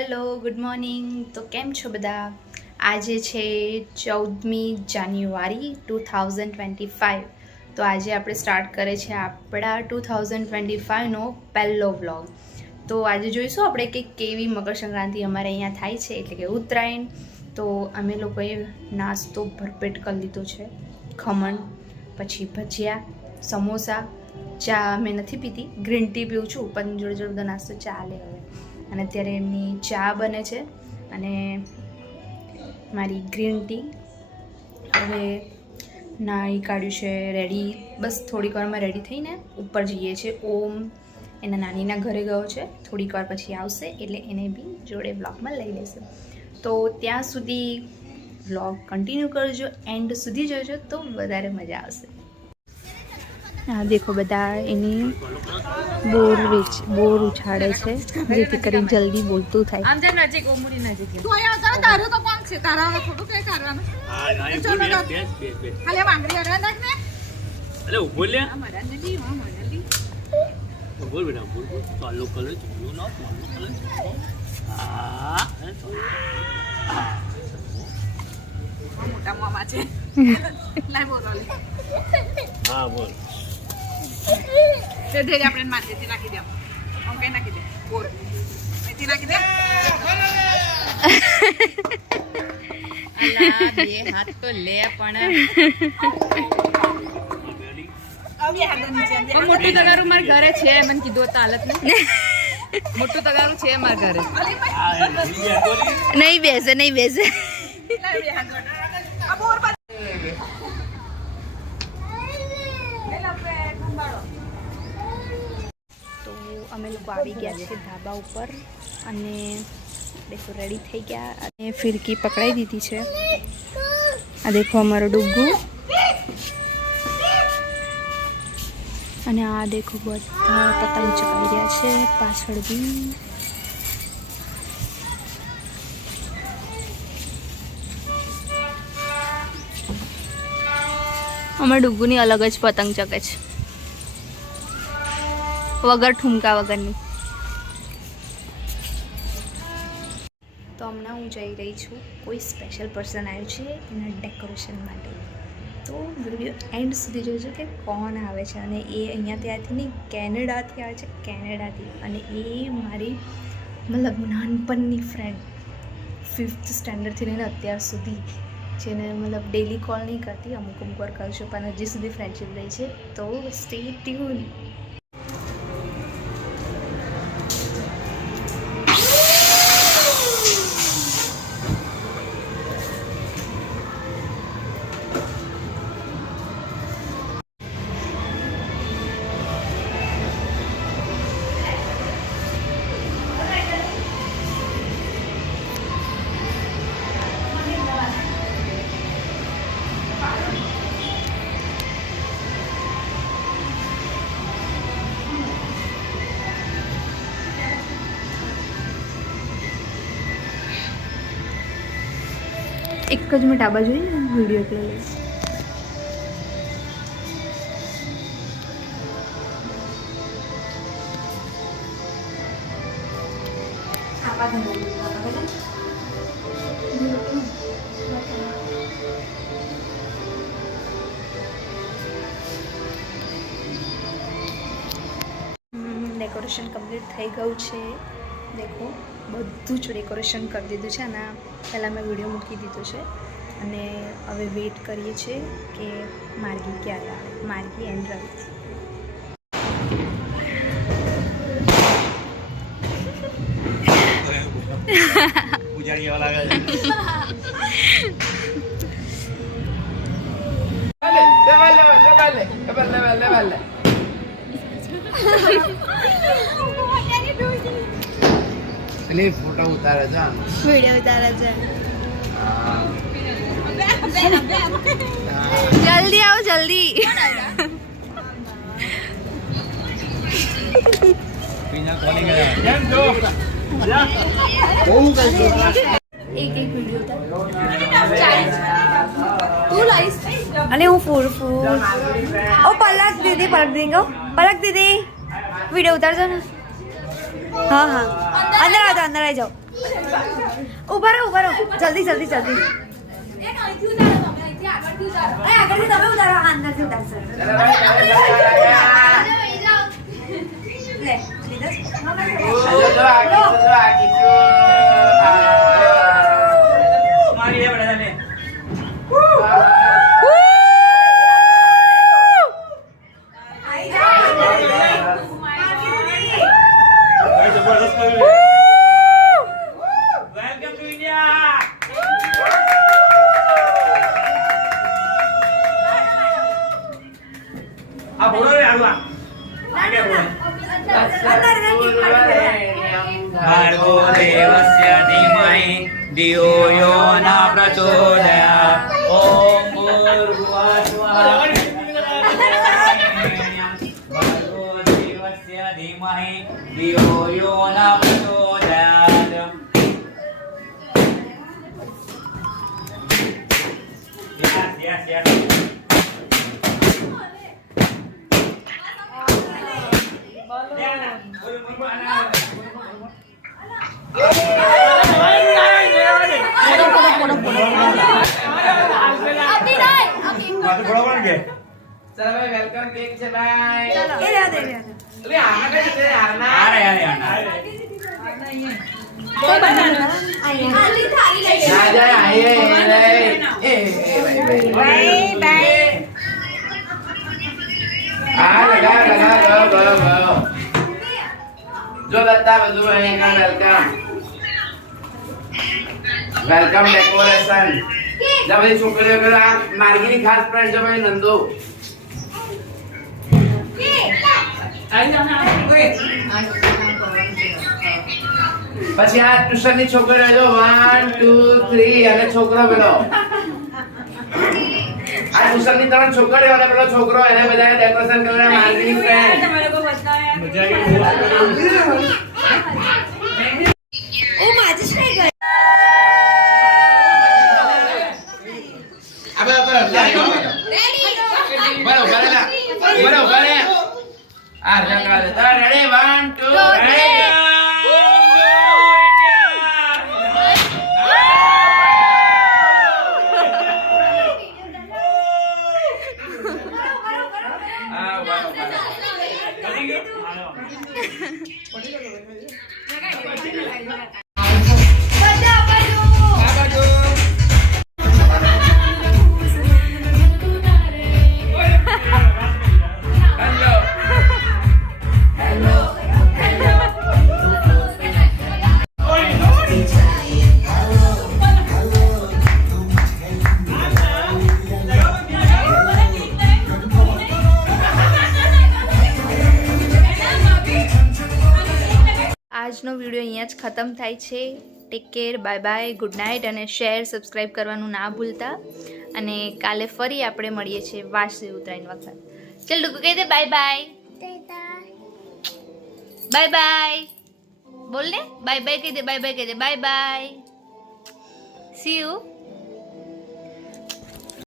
Hello good morning. તો કેમ છો બધા? આજે છે 14મી જાન્યુઆરી 2025. તો આજે આપણે સ્ટાર્ટ કરે છે આપણા 2025નો પહેલો વ્લોગ. તો આજે જોઈશું આપણે કે કેવી મકર સંક્રાંતિ અમારે અહીંયા થાય છે, એટલે કે ઉત્તરાયણ. તો અમે લોકોએ નાસ્તો ભરપેટ કરી લીધો છે. ખમણ, પછી ભજીયા, સમોસા, ચા મેં નથી પીતી, ગ્રીન ટી પીઉં છું, પણ જોડે જોડે બધો નાસ્તો ચાલે હવે. અને અત્યારે એમની ચા બને છે અને મારી ગ્રીન ટી હવે નાહી કાઢ્યું છે, રેડી. બસ થોડીક વારમાં રેડી થઈને ઉપર જઈએ છીએ. ઓમ એના નાનીના ઘરે ગયો છે, થોડીક વાર પછી આવશે એટલે એને બી જોડે વ્લોગમાં લઈ લેશે. તો ત્યાં સુધી વ્લોગ કન્ટિન્યુ કરજો, એન્ડ સુધી જોજો તો વધારે મજા આવશે. હા દેખો, બધા એની બોર ઉછાળે છે જેથી કરીને જલ્દી બોલતું થાય. આમ જે નજીક ઓમડી નજીક તો અહીંયા તારે તારું તો કોણ છે? તારા થોડું કે કરવાનું ખાલી વાંદરી અરે નાખ ને. અલે ઉભો લે અમારા નદી બોલ બેટા બોલ ચાલો કલે ચાલો ના ચાલો કલે આ મોટા મામા છે. લાઈ બોલો લે. હા બોલ તે ધેરે આપણે માર્કેટથી નાખી દે. આમ કઈ નાખી દે બોલ મેથી નાખી દે. અલ્લા બે હાથ તો લે પણ મોટું તગારું મારા ઘરે છે, મને કીધું તો હાલત નહીં. મોટું તગારું છે મારા ઘરે. નહીં બેસે નહીં બેસે. તો અમે લોકો આવી ગયા છે ધાબા ઉપર અને દેખો રેડી થઈ ગયા અને ફિરકી પકડાઈ દીધી છે. આ દેખો અમારો ડુગ્ગુ અને આ દેખો બધા પતંગ ચકાઈ રહ્યા છે પાછળ બી. અમારા ડુગ્ગુની અલગ જ પતંગ ચકે છે, વગર ઠુમકા વગરની. તો હમણાં હું જઈ રહી છું, કોઈ સ્પેશિયલ પર્સન આવ્યું છે એના ડેકોરેશન માટે. તો વિડીયો એન્ડ સુધી જોજો કે કોણ આવે છે. અને એ અહીંયા ત્યાંથી નહીં, કેનેડાથી આવે છે, કેનેડાથી. અને એ મારી મતલબ નાનપણની ફ્રેન્ડ, 5th સ્ટેન્ડર્ડથી લઈને અત્યાર સુધી, જેને મતલબ ડેલી કોલ નહીં કરતી, અમુક વાર કરું છું, પણ હજી સુધી ફ્રેન્ડશિપ રહી છે. તો સ્ટે ટ્યુન. એક જ મિનિટ આ બાજુ ને વિડીયો એટલે લઈશ. ડેકોરેશન કમ્પ્લીટ થઈ ગયું છે. દેખો બધું જ ડેકોરેશન કરી દીધું છે. અને પહેલાં મેં વિડીયો મૂકી દીધો છે અને હવે વેઇટ કરીએ છીએ કે માર્ગી ક્યારે આવે. માર્ગી એન્ડ રવિ. પૂજારી વાળા આવે છે. ફોટો ઉતારે છે, વિડીયો ઉતારે છે. જલ્દી આવો જલ્દી. એક વિડીયો તું લાઈસ. અને હું ફૂલ ઓ પલક દીદી, પલક દીદી, પલક દીદી વિડીયો ઉતારજો ને. હા હા અંદર આ જાઓ અંદર આવી જાઓ ઊભા રહો જલ્દી આગળથી તમે ઉતારો હા, અંદરથી ઉતારશો લે લીધા છે? भार्गो देवस्य धीमहि धियो यो न प्रचोदयात् ॐ भूर्भुवः स्वः भार्गो देवस्य धीमहि धियो यो न प्रचोदयात् yes. વેલકમ કેક છે ભાઈ એ રહ્યા દે અરે આના કઈ છે આના રાજા આયે બાય આ લગા ગો જો લતા બધું અહીંયા વેલકમ ડેકોરેશન જો બધી છોકરીઓ કે આ માર્ગીની ખાસ ફ્રેન્ડ જો ભાઈ નંદુ પછી આ ટ્યુશન ની છોકરીઓ જો 1 2 3 અને છોકરો પેલો આ ટ્યુશન ની ત્રણ છોકરીઓ અને પેલો છોકરો એને બધા ડેકોરેશન કરવા માર્ગીની ફ્રેન્ડ ઓ માજી થઈ ગઈ બરોબર આ રંગા દે રેડી 1 2 રેડી આજનો વિડીયો અહીંયા જ ખતમ થાય છે. Take care, bye bye, good night અને શેર સબસ્ક્રાઈબ કરવાનું ના ભૂલતા. અને કાલે ફરી આપણે મળીએ છીએ વાર્ષિક ઉત્તરાયણ વખત. ચલ ડુગુ કહી દે બાય બાય. બાય બાય બોલ ને, બાય બાય કહી દે, બાય બાય કહી દે, બાય બાય, સી યુ.